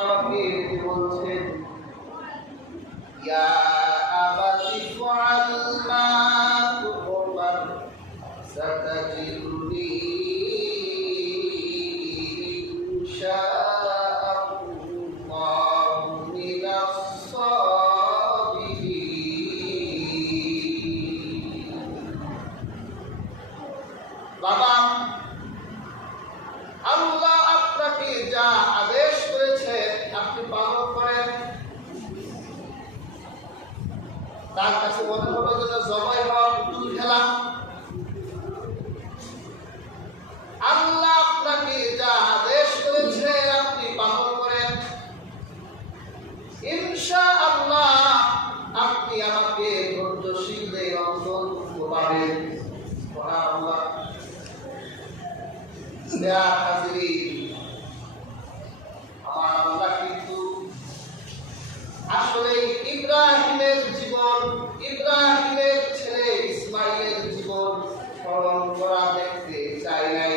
আমাকে বলছেন ইয়া আবাতি ফাআল মা তুমার সাতাজিদুনি ইনশাআল্লাহু মিনাস সাবিরিন। বাবা, আল্লাহ আপনাকে যা আদেশ করেছে আপনি পালন করেন। তার কাছে মনে হলো যে জবাই হওয়া পুতুল খেলা। আল্লাহ আপনাকে যা আদেশ করেছে আপনি পালন করেন, ইনশাআল্লাহ আপনি আমাকে ধৈর্যশীলদের অন্তর্ভুক্ত পাবেন। সুবহানাল্লাহ। ইয়া হাজিরিন, আমার আল্লাহ কিন্তু আসলে ইব্রাহিমের জীবন, ইব্রাহিমের ছেলে ইসমাইলের জীবন স্মরণ করা দেখতে চাই নাই।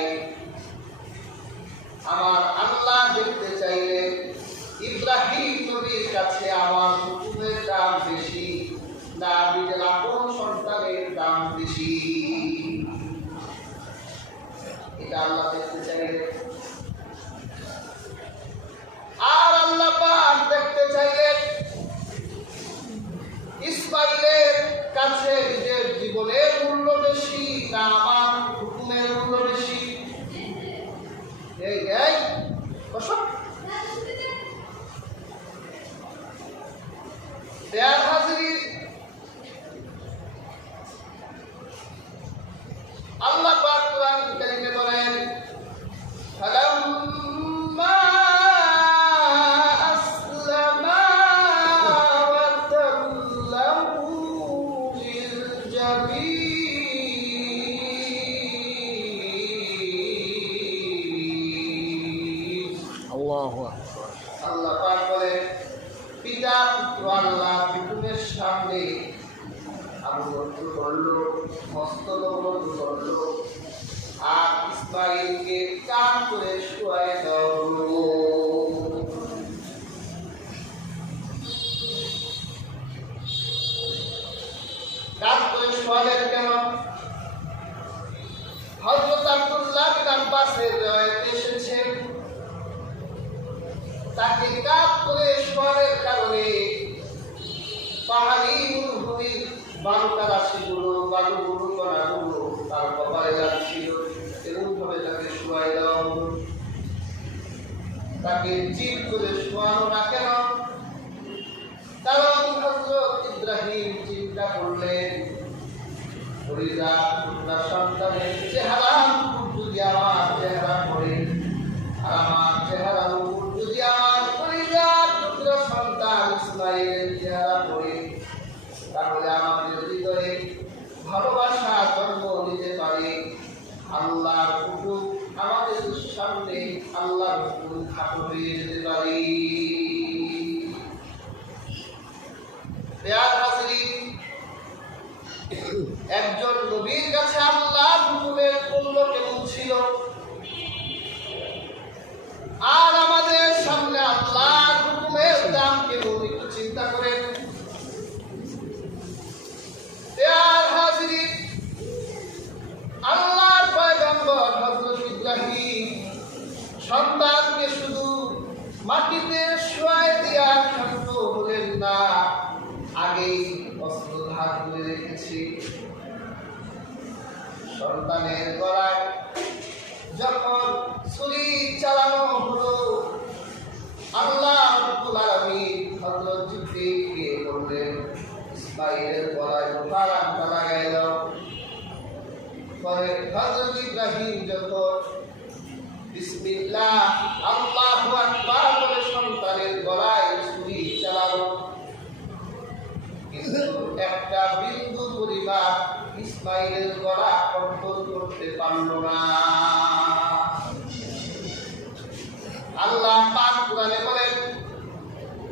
আমার আল্লাহ দেখতে চাইলেন ইব্রাহিম নবীর কাছে আমার হুকুমের দাম বেশি না নিজের আপন সন্তানের দাম বেশি। এটা আল্লাহ দেখতে চাইলেন। আর আল্লাহ পাক দেখতে চাইলেন ইসমাইলের কাছে নিজের জীবনের মূল্য বেশি না আমার হুকুমের মূল্য বেশি। এই বসো। আল্লাহ পাক কোরআন কারীমে বলেন ফালাম্মা আসলামা ওয়া তাল্লাহু লিল জাবিন। আল্লাহু আকবার। আল্লাহ পাক বলেন পিতা পুত্র আল্লাহ হুকুমের সামনে আবদ্ধ করলো, হস্তবদ্ধ করলো, আর ইসমাইলকে কান করে শুয়ায় দাও। কান করে শোয়ালেন কেন? হযরত আব্দুল্লাহ বিন আব্বাসের riwayat এসেছে তাকে কান করে শোয়ালের কারণে পাহাড়ি মরুভূমির বালুকা রাশিগুলো, বালুগুলো, কণাগুলো তার কপালে লাগছিল। এমনভাবে তাকে শোয়াই দেওয়া হলো। তাকে চির করে শোয়ানো না কেন? কারণ হযরত ইব্রাহিম চিন্তা করলেন পরিবার সন্তানের চেহারার উপর যদি আমার চেহারা পড়ে, আর আমার চেহারার উপর যদি আমার পরিবার সন্তান ইসমাইলের চেহারা পড়ে, তাহলে আমাদের হৃদয়ে ভালোবাসা জন্ম নিতে পারে। আল্লাহর হুকুম আমাদের সামনে আল্লাহর হুকুম খাটো হয়ে যেতে পারে। একজন নবীর কাছে আল্লাহর হুকুমের মূল্য কেমন ছিল, আর আমাদের সামনে আল্লাহর হুকুমের দাম কেমন একটু চিন্তা করেন। আল্লাহর পয়গম্বর হযরত ইব্রাহিম সন্তানকে শুধু মাটিতে শোয়ায় দিয়া ক্ষান্ত হলেন না, আগেই অস্ত্র ধার করে রেখেছি। সন্তানের গলায় যখন ছুরি চালানো হলো, আল্লাহ রাব্বুল আলামিন হযরত জিবরীলকে বললেন ইসমাইলের গলায় লোহার আংটা লাগাই দাও। পরে হযরত ইব্রাহিম যখন বিসমিল্লাহ আল্লাহু আকবার বলে সন্তানের গলায় ছুরি চালালো, কিন্তু একটা বিন্দু পরিমাণ ইসমাইলের গলা কন্ট্রোল করতে পারল না। আল্লাহ পাক কোরআনে বলেন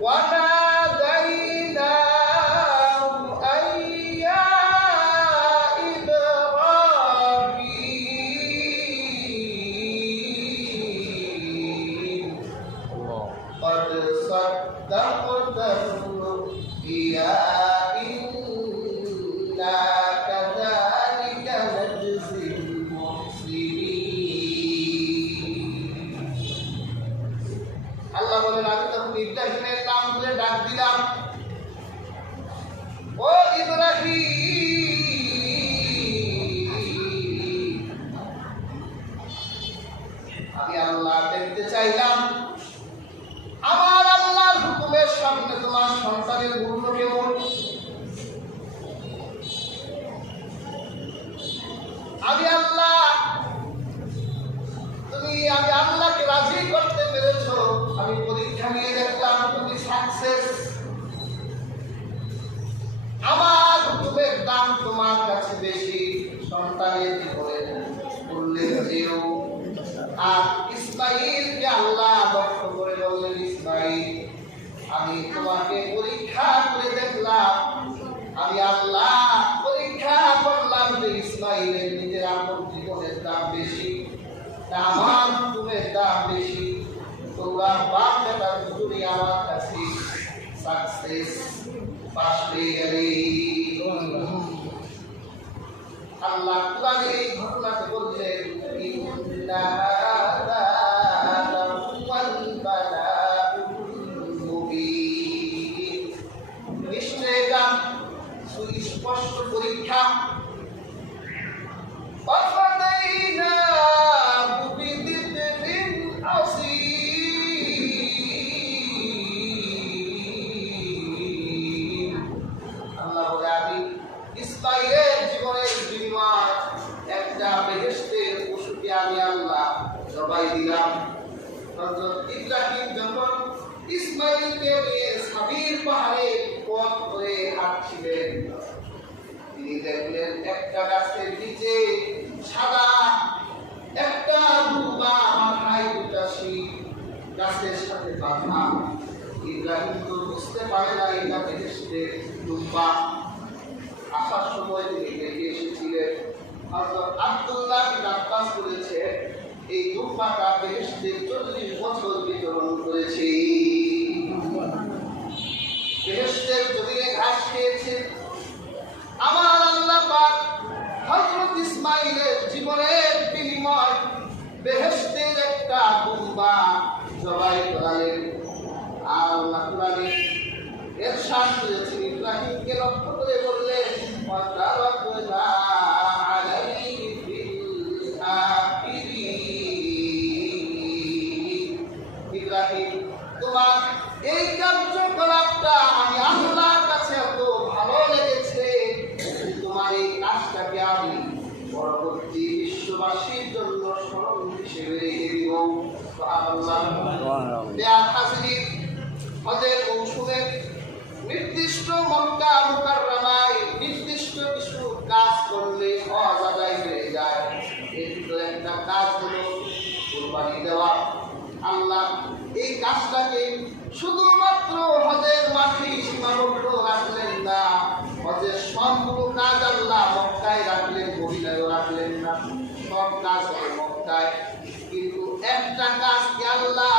ওয়ানাদাইনাহু আইয়া ইব্রাহিম আল্লাহ বলেন আমি তখন ইব্রাহিমের নাম ধরে ডাক দিলাম, ও ইব্রাহিম, আমি আল্লাহ দেখতে চাইলাম আমার আল্লাহর হুকুমের সামনে তোমার সন্তানের মূল্য কেমন। আমি আল্লাহকে রাজি করতে পেরেছো, আমি পরীক্ষা নিয়ে দেখলাম তুমি সাকসেস। আমার হুকুমের দাম তোমার কাছে বেশি, সন্তানের জীবনের উল্লেখ যেও। আর ইসমাইলকে আল্লাহ লক্ষ্য করে বললেন, ইসমাইল, আমি তোমাকে পরীক্ষা করে দেখলাম, আমি আল্লাহ পরীক্ষা করলাম যে ইসমাইলের নিজের আপন জীবনের দাম বেশি না আমার হুকুমের দাম বেশি। তোমরা বাপ বেটা দুজনই আমার কাছে সাকসেস পাশ পেয়ে গেলে। আল্লাহ কোরআনে এই ঘটনাকে বলছেন, নিশ্চয় এটা সুস্পষ্ট পরীক্ষা। ইসমাইলের জীবনের বিনিময় একটা বেহেশতের পশুকে আমি আল্লাহ জবাই দিলাম। হযরত ইব্রাহিম যখন ইসমাইলকে নিয়ে সাবির পাহাড়ে পথ ধরে হাঁটছিলেন, তিনি দেখলেন একটা গাছের নিচে সাদা একটা দুর্বা মাথায় দুটা শিং গাছের সাথে বাঁধা। ইব্রাহিম তো বুঝতে পারে না এটা বেহেশতের দুর্বা। আসার সময় তিনি দেখে এসেছিলেন, হযরত আব্দুল্লাহ বিন আব্বাস বলেছে এই দুর্বাটা বেহেশতে 40 বছর বিচরণ করেছে, বেহেশতের জমিনে ঘাস খেয়েছে। আমার আল্লাহ পাক হযরত ইসমাইলের জীবনের বিনিময় বেহেশতের একটা দুর্বা জবাই করালেন। আর আল্লাহ কোরআনে ইরশাদ করেছেন, ইব্রাহিমকে লক্ষ্য করে বললেন, ওয়াতারাকনা আলাইহি ফিল আখিরিন। ইব্রাহিম, তোমার এই কার্যকলাপটা আমি আল্লাহর কাছে এত ভালো লেগেছে, তোমার এই কাজটাকে আমি পরবর্তী বিশ্ববাসীর জন্য স্মরণ হিসেবে রেখে দিব। হজের মৌসুমে নির্দিষ্ট মক্কা মুকাররমায় নির্দিষ্ট কিছু কাজ করলে হজ আদায় হয়ে যায়। এর ভিতরে একটা কাজ হলো কুরবানি দেওয়া। আল্লাহ এই কাজটাকে শুধুমাত্র হজের মাঠেই সীমাবদ্ধ রাখলেন না, হজের সবগুলো কাজ আল্লাহ মক্কায় রাখলেন, মদিনায়ও রাখলেন না, সব কাজ হয় মক্কায়। কিন্তু একটা কাজকে আল্লাহ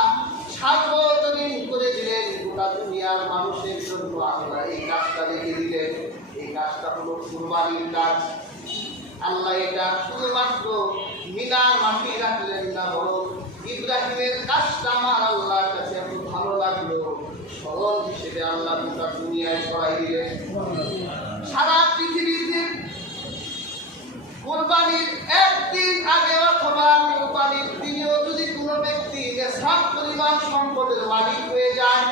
সার্বজনীন করে দিলেন, গোটা দুনিয়ার মানুষের জন্য আল্লাহ এই কাজটা রেখে দিলেন। এই কাজটা হলো কুরবানির কাজ। আল্লাহ এটা শুধুমাত্র মিনার মাঠেই রাখলেন না, বরং ইব্রাহিমের কাজটা আমার আল্লাহর কাছে এত ভালো লাগলো, স্মরণ হিসেবে আল্লাহ গোটা দুনিয়ায় ছড়াই দিলেন। সারা পৃথিবীতে কুরবানির একদিন আগে অথবা কুরবানির দিনেও যদি কোনো ব্যক্তি নেশাব পরিমাণ সম্পদের মালিক হয়ে যায়,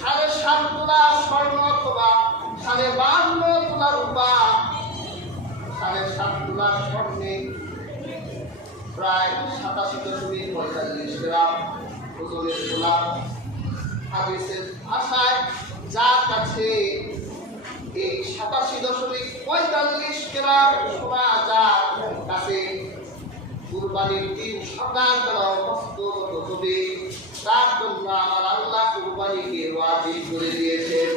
7.5 তোলা স্বর্ণ অথবা 52 তোলা রূপা, 7.5 তোলা স্বর্ণে প্রায় 87.45 গ্রাম ওজনের তোলা। হাদিসের ভাষায় যার কাছে এই 87.45 গ্রাম সোনা যার কাছে কুরবানির দিন সকালবেলা হস্তগত হবে, তার জন্য আমার আল্লাহ কুরবানিকে ওয়াজিব করে দিয়েছেন।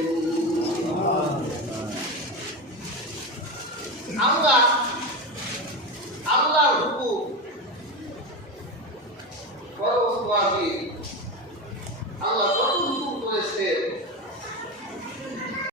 আমরা